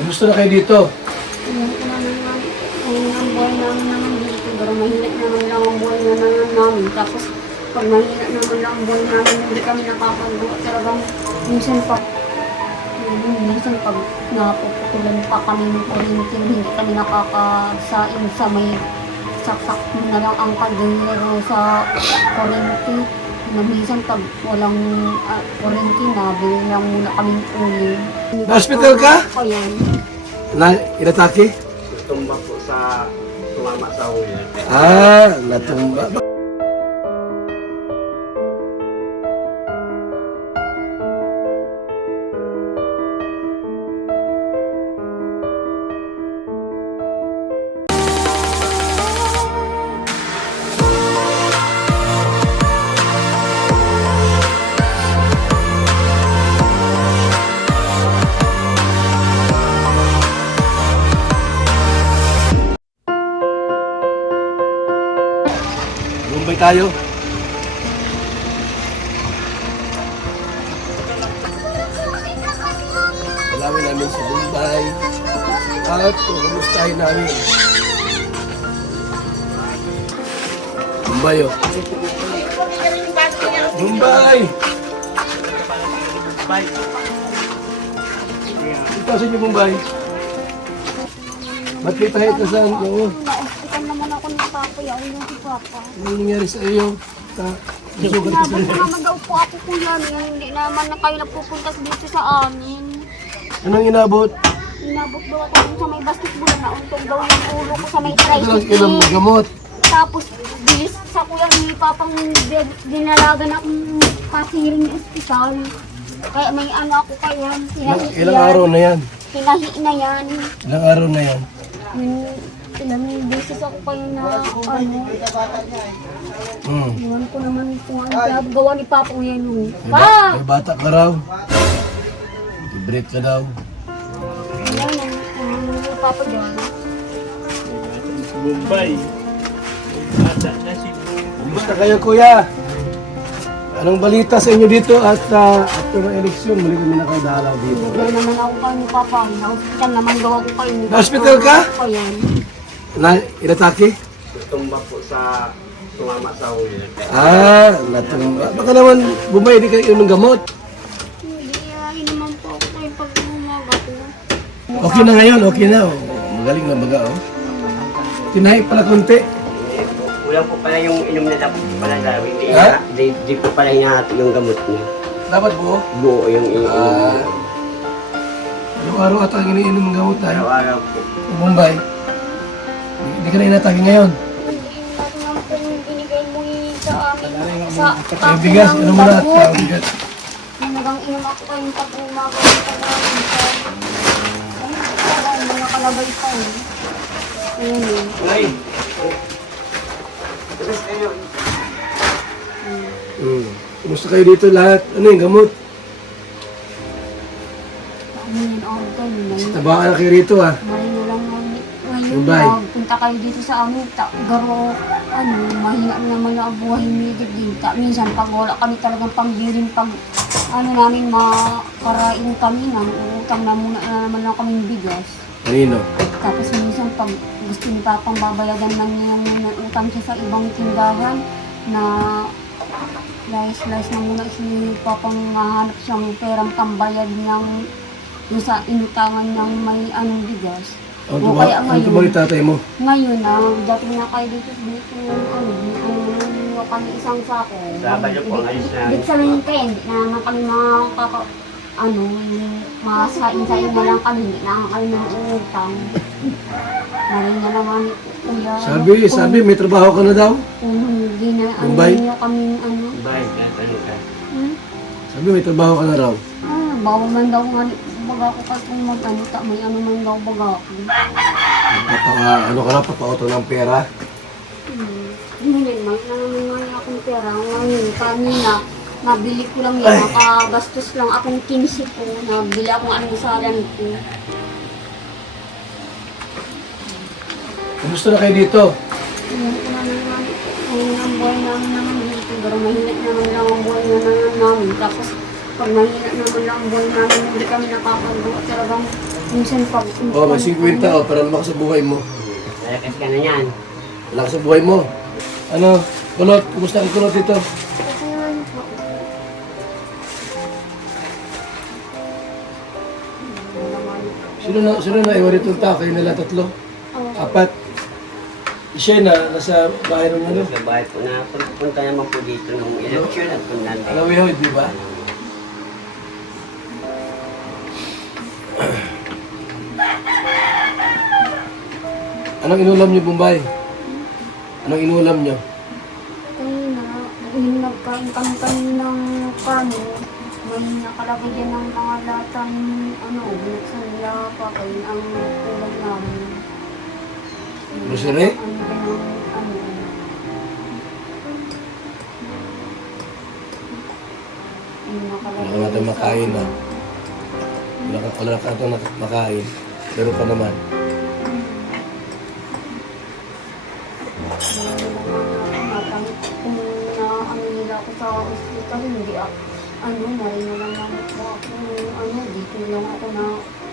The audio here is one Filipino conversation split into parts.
Kumusta na kayo dito? Ngayon ko naman ang buhay namin naman dito. Pero mahina naman lang ang buhay naman namin. Tapos pag mahina naman lang ang buhay namin, hindi kami nakakagawa. Talagang minsan pag napuputulan pa kami ng kuryente, hindi kami nakakasain sa may saksak na lang ang kaldero sa kuryente. Na minsan pag walang kuryente na, bilhin lang muna kaming uling. Na-hospital ka? Ayan. Inatake? Tumba po sa tumama sa ulo. Natumba. Mumbai tayo. Alamin namin sa Mumbai. At kumustahin namin. Mumbai, oh. Mumbai! Ito sa inyo, Mumbai. Ba't may tahit na saan? Oo. Na-hospital naman ako ng papa, yaw yung si papa. Ano nangyari sa iyo? Nasugat ka sa Inabot naman daw po ako kuya, hindi naman na kayo nagpupuntas dito sa amin. Anong inabot? Inabot daw ako dun sa may basketball, nauntog daw yung ulo ko sa may Ito lang ilang tricycle. gamot. Tapos, bilis sa kuya ni papang dinalagan akong pasiring ng ospital. Kaya may ano ako kaya, Ilang araw na yan? Pinahi na yan. Ilang araw na yan? Ilang beses ako kayo na ano, iwan ko naman kung ano gawa ni Papa ko yan yung. May bata ka raw. I-break ka daw. Ayan ang Papa dyan. Mumbai. Bata na si Kumusta kayo, kuya? Anong balita sa inyo dito at after ng eleksyon, muli kami nakadalaw dito. Bigay naman ako kayo ni Papa. Na-hospital naman gawa ko kayo ni Papa. Na-hospital ka? Ayan. Inatake? tumba po sa tumama sa ulo. Natumba. Baka naman bumay, di kayo ng gamot. Hindi naman po ako kayo pag umaga ko. Okay na ngayon, okay na. Oh. Magaling na baga, oh. Tinahi pala konti. Kulang po pala yung inom na dapat pala namin. Ha? Di po pala hinahatid yung gamot niya. Dapat buo. Buo yung inom. Araw-araw ata ang iniinom ng gamot tayo. Araw-araw po. Mumbai. Hindi ka na inatake ngayon. Hindi naman po yung binigay mo sa amin. Sa Yung bigas, ano mo lahat? Yung bigas. Nanagang inom ako kayo pag umaga ko pa namin. Ayun, mga kalabay pa eh. Ayun eh. Ngay! Tapos kayo. Kumusta kayo dito lahat? Ano yung gamot? Ano yun, organ. Tabaan na kayo rito, ah. Ngayon na lang ngayon Mumbai. punta kayo dito sa amin. Garo, ano, mahina naman ang buhay ni Digita. Minsan pag wala kami talagang pangbiling pag ano namin makarain kami nang utang na muna na naman lang kaming bigas. Kanino? Tapos minsan pag gusto ni Papang babayadan lang niya ng utang siya sa ibang tindahan na slice na muna si Papang hahanap siyang perang pambayad ng yung sa inutangan niyang may anong bigas. O kaya Ano tumawag tatay mo? ngayon dating na kayo dito yung kami isang sako. Dapat niyo po ang ayos na. Ibig sabihin kayo, hindi na naman kami makaka masain-sain na lang kami, hindi na kami nangungutang. Marin na lang kami, kuya. Sabi, may trabaho ka na daw? Kung hindi na, Mumbai? niyo kami, Bye. Ano ka? Sabi, may trabaho ka na raw. bawal man daw nga, baga ko kahit kung may ano man daw baga ko. Ano ka na, papauto ng pera? Hindi naman, nangangain akong pera. Ngayon, kanina, nabili ko lang yan, nakagastos lang akong 15 ko, nabili akong almusalan ko. Kumusta na kayo dito? Ngayon ko naman, ngayon ang buhay namin naman dito, pero mahina naman lang ang buhay naman namin. Tapos, pag mahina naman lang ang buhay namin, hindi kami nakakagawa. Talagang Minsan pag... Oh, may 50 oh, para lumakas sa buhay mo. Malakas ka na yan. Lumakas sa buhay mo. Ano, Kulot, kumusta ang Kulot dito? Okay naman po. Sino na iwan dito ang tao? Kayo nila tatlo? Apat. Siya na, nasa bahay ng ano? Sa bahay po na punta naman po dito nung election at punta. Alam mo yun, di ba? Anong inulam niyo, Bombay? Anong inulam niyo? Kanina, yung nagkain kami ng kanin, may nakalagay dyan ng mga latang, binuksan nila pa kayo ang ulam namin. Grocery? Wala ka natin makain na. Wala ka natin makain. Pero pa naman. Kung na nila ako sa hospital, hindi marino lang naman po ako, dito lang ako na,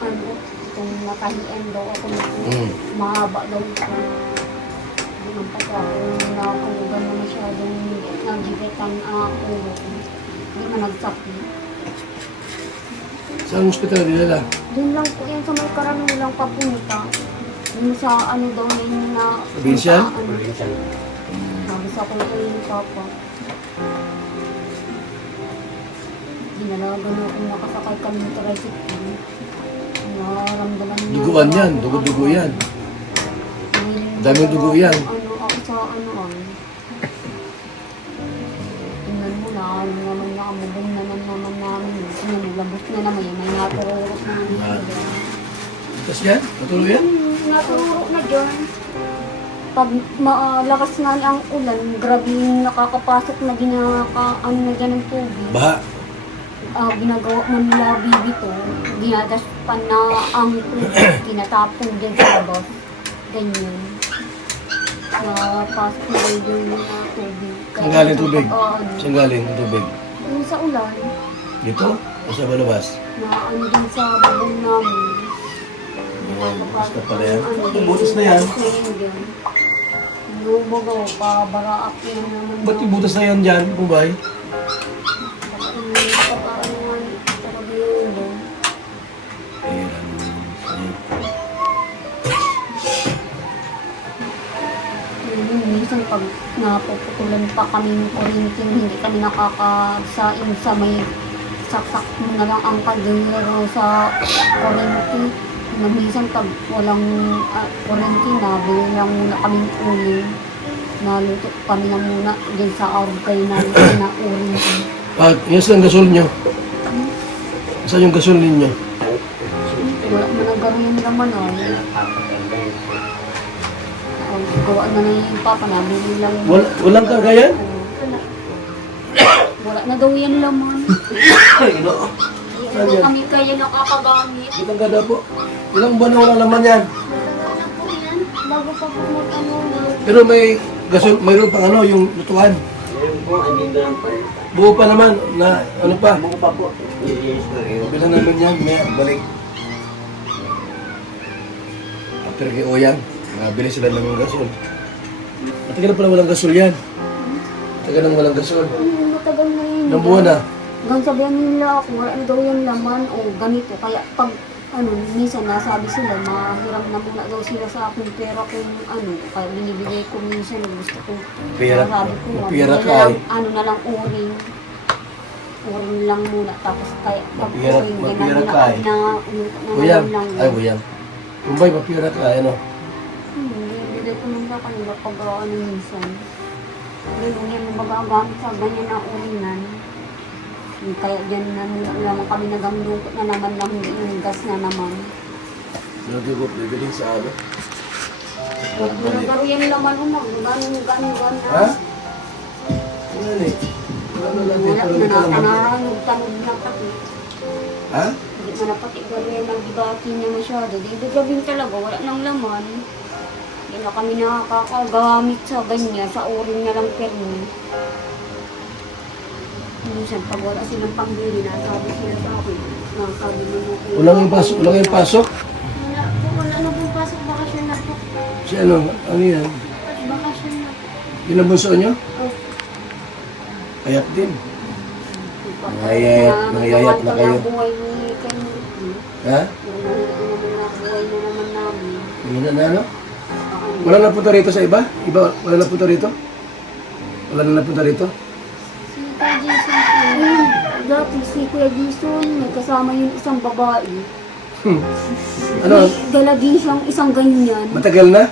itong nakahian daw ako na, mahaba daw ito. Hindi man pa ako nakakulugan na masyadong nagigitan ako, hindi man nagsakit. Saan hospital nila? Doon lang po yan sa may karamihan lang papunta. Yung sa daw na yun na... Provincial? Sabi sa ko kay Papa. Dinalagan ako nakasakay kami ng tricycle. Naramdaman niya. Duguan yan, dugo-dugo yan. Daming dugo yan. Ako sa tingnan mo na, naman nakamubong naman namin. Labos na naman yan, may natururot na naman. Tapos yan? Natuloy yan? Natururot na dyan. Pag malakas nga ang ulan, grabe yung nakakapasok na na dyan ng tubig. Baha. Ginagawa man nila bibito, ginadaspan na ang tinatapon dyan sa labas. Ganyan. Napasok na rin yung mga tubig. Saan galing tubig? Ano, Saan galing ang tubig? yung sa ulan, Dito? O sa balabas? na dyan sa babong namin. Basta pala yan. Butas na yan. Lumagaw, pabaraak na naman. Ba't yung butas na yan dyan, Bombay? Minsan pag napuputulan pa kami ng kuryente, hindi kami nakakasain sa may saksak mo na lang ang kaldero sa kuryente. Minsan pag walang kuryente na, bili lang muna kaming uling. Naluto kami na muna din sa kayo namin na uling. Yan saan gasol nyo? Saan yung gasol ninyo? Wala mo na gawin naman gawa na na yung papa namin lang. Walang kagayan? Wala na daw yan laman. Ino. Hindi kami kaya nakakagamit. Itang gada po. Ilang buwan na wala naman yan. Wala po yan. Bago pa po Pero may gasol, mayroon pang yung lutuan. Meron po, andito lang po. Buo pa naman na ano pa. Buko pa po. Nilinis ko rin. Bilan naman yan, may balik. After kay Oyang, nabili sila ng gasol. Matagal na pala walang gasol yan. Matagal nang walang gasol. Matagal na yun. Nang buwan na. Hanggang sabihan nila ako, wala na daw yung laman o ganito. Kaya pag minsan nasabi sila, mahiram na muna daw sila sa akin pera kung kaya binibigay ko minsan, gusto ko. Pera, sabi ko, pera bigyan ka na lang, eh. na lang uring. Uring lang muna, tapos kaya pag Mapira- uring, mapira ganun ka eh. Uyang, lang. ay Uyang. Bombay, mapira ka, ano? Bibigay ko lang sa kanila pag minsan. Ganun yan, magagamit sa ganyan na uringan. Kaya dyan naman kami nagamluto na naman lang yung gas na naman. Nadugot, bibiling sa ano? Nagaro yan naman umang, gano'n. Ha? Ano eh? Ano lang din, pero dito lang ba? Nanaranog tanong na pati. Ha? Hindi mo na pati garo yan nagdibati niya masyado. Di gabing talaga, wala nang laman. Hindi na kami nakakagamit sa ganyan, sa uring na lang permi. Minsan, pag wala silang pambili, nasabi sila sa akin. Nasabi mo na Ulang yung pasok? Si ano yan? Bakasyon na po. Yun ang bunso nyo? Ayat din. Nangayayat na kayo. Buhay ni Kenny. Ha? Buhay na naman namin. Yun na ano? Wala na punta rito sa iba? Iba, wala na punta rito? Wala na napunta rito? Si Kuya Jason po. Dati si Kuya Jason, may kasama yung isang babae. Ano? May dala din siyang isang ganyan. Matagal na?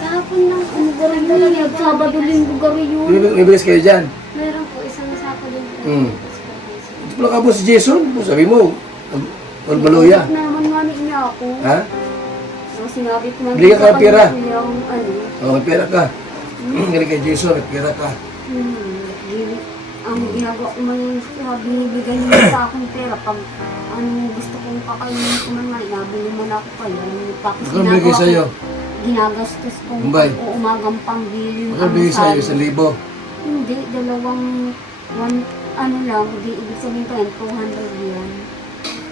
Kahapon lang. Ano gano'n talaga? Sabado, linggo gari yun. May bilis kayo dyan? Meron po, isang sako din po. Hindi pala ka po si Jason. Sabi mo, Olbaluya. Bakit naman mami niya ako? Ha? So, sinabi ko naman Bili ka sa kaya pera? kanya yung ano. May pera ka. Galing kay Jason, may pera ka. Ang ginagawa ko man yung binibigay niya sa akin pera pag gusto kong kakainin ko man nga, nabili man ako pa yun. Tapos Magkano bigay sa'yo? ginagastos ko Mbay. umagang pambili. Magkano bigay sa'yo? 1,000? Hindi, ano lang, di ibig sabihin ko yan, 200 yan.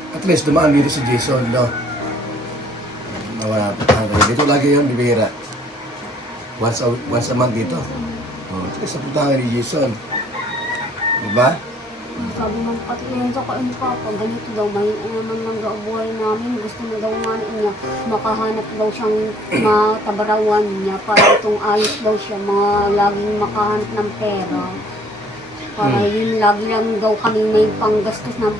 At least dumaan dito si Jason, no? Nawala pa tayo. Dito lagi yun, bibira. Once a month dito. At least napunta ni Jason. Diba? Sabi ng pati yan sa kain papa, ganito daw, may naman lang daw buhay namin. Gusto na daw nga niya, makahanap daw siyang matabarawan niya para itong ayos daw siya, laging makahanap ng pera. Para yun, lagi lang daw kami may panggastos na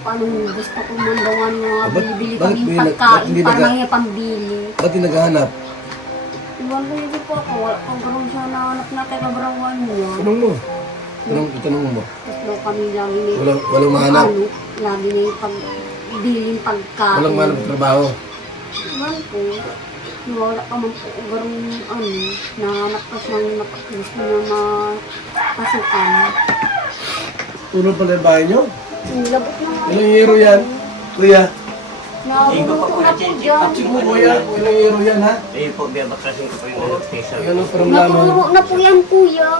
paano gusto ko man daw nga niya, bili bakit kaming hindi pagkain para naga- may pambili. Ba't yung naghahanap? Iwan ko yun po ako, wala pang karoon siya na hanap na tatabarawan niya. Tanong mo. Tanong mo. Tapos daw kami lagi may Walang mahanap. lagi may pagbiling pagkain. Walang mahanap ng trabaho. Iwan po, wala pa man po garong nahanap pa siyang gusto na mapasukan. Tulong pala yung bahay nyo? Labot na nga. Ilang euro yan? Kuya? Nabuto na po dyan. Siguro kuya, ilang euro yan ha? Eh po, biyabakasin ko po yung pesa. Ayan ang parang laman. Naturo na po yan, kuya.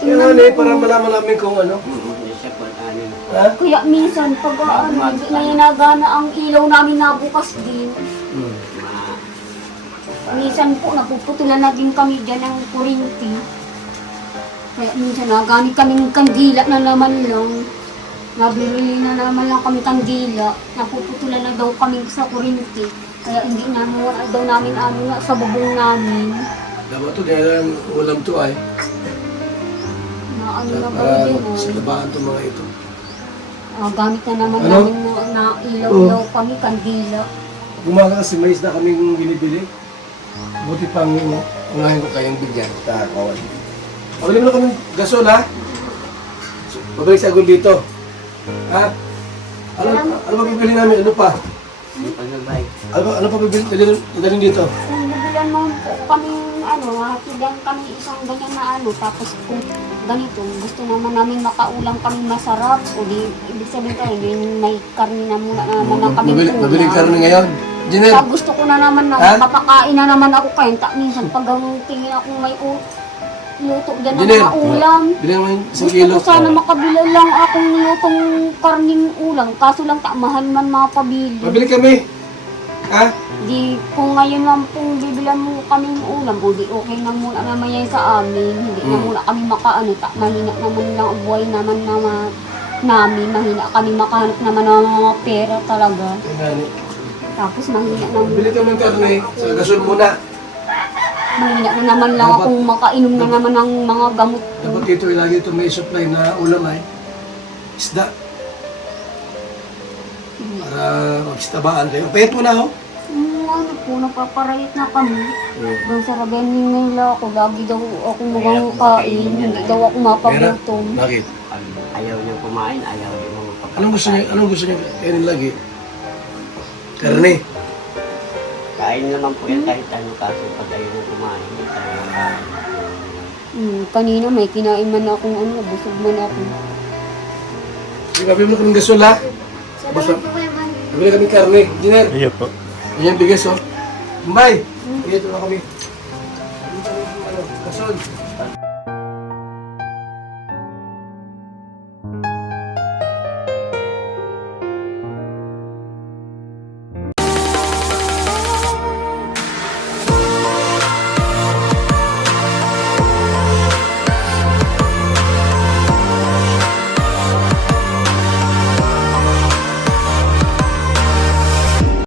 Kaya nga na para malaman namin kung ano. Hindi siya po ano. Ha? Kaya minsan, pag hindi na yanagana ang ilaw namin nabukas din. Minsan po, napuputulan na din kami dyan ng kurinti. Kaya minsan, nagamit kaming kandila na naman lang. Nabili na naman lang kami kandila. Napuputulan na daw kami sa kurinti. Kaya hindi naman daw namin sa bubong namin. Dapat ito, dahil ulam to ay. Na ano na ba Para din sa labahan itong mga ito. gamit na naman Ano? namin na ilaw kami, kandila. Gumaga kasi mais na kaming binibili. Buti pang unahin ko kayong bigyan. Takawan. Pabili mo na kaming gasol ha? Pabalik sa agul dito. Ha? Ano pa bibili namin? Ano pa? Hindi pa nabay. Ano pa bibili dalhin dito? Kung nabilan mo po kami, hatigan kami isang ganyan na tapos kung ganito, gusto naman namin makaulam kami masarap, o di, ibig sabihin tayo, yun may karni na muna naman na kami Mabili ka rin ngayon. Janelle, Pag gusto ko na naman mapakain na naman ako kayo, minsan pag ang tingin ako may luto dyan ng Janelle, mga ulam. bili naman isang Gusto kilo. ko sana makabila lang akong lutong karning ulam, kaso lang mahal man makapabili. Mabili kami. Ha? Di, kung ngayon lang pong bibilan mo kaming ulam, o di okay na muna naman yan sa amin. Hindi na muna kami mahina naman lang ang buhay naman namin. Mahina kami makahanap naman ng mga pera talaga. Tingnan. Tapos mahina naman. Bili kami ng karne. Sa gasol muna. Mahina na naman lang Dapat- akong makainom na naman ng mga gamot. Dapat dito ilagay ito may supply na ulam ay isda. Para magstabaan kayo. Payat mo na ho. Ano po, napaparayot na kami. Doon sa Rabening nila ako, lagi daw ako mukhang kain, hindi daw ako mapagutom. Bakit? Pag ayaw niyo kumain, ayaw niyo magpapakain. Anong gusto niyo kainin lagi? Karne. Kain naman po yan kahit ano, kaso pag ayaw niyo kumain, Kanina may kinain man akong busog man ako. Sige, bibili mo kaming gasol ha. Basta, bibili kaming karne. Engineer. Iya po. Ayan, bigas oh. Mbay. Ito na kami. Gasol.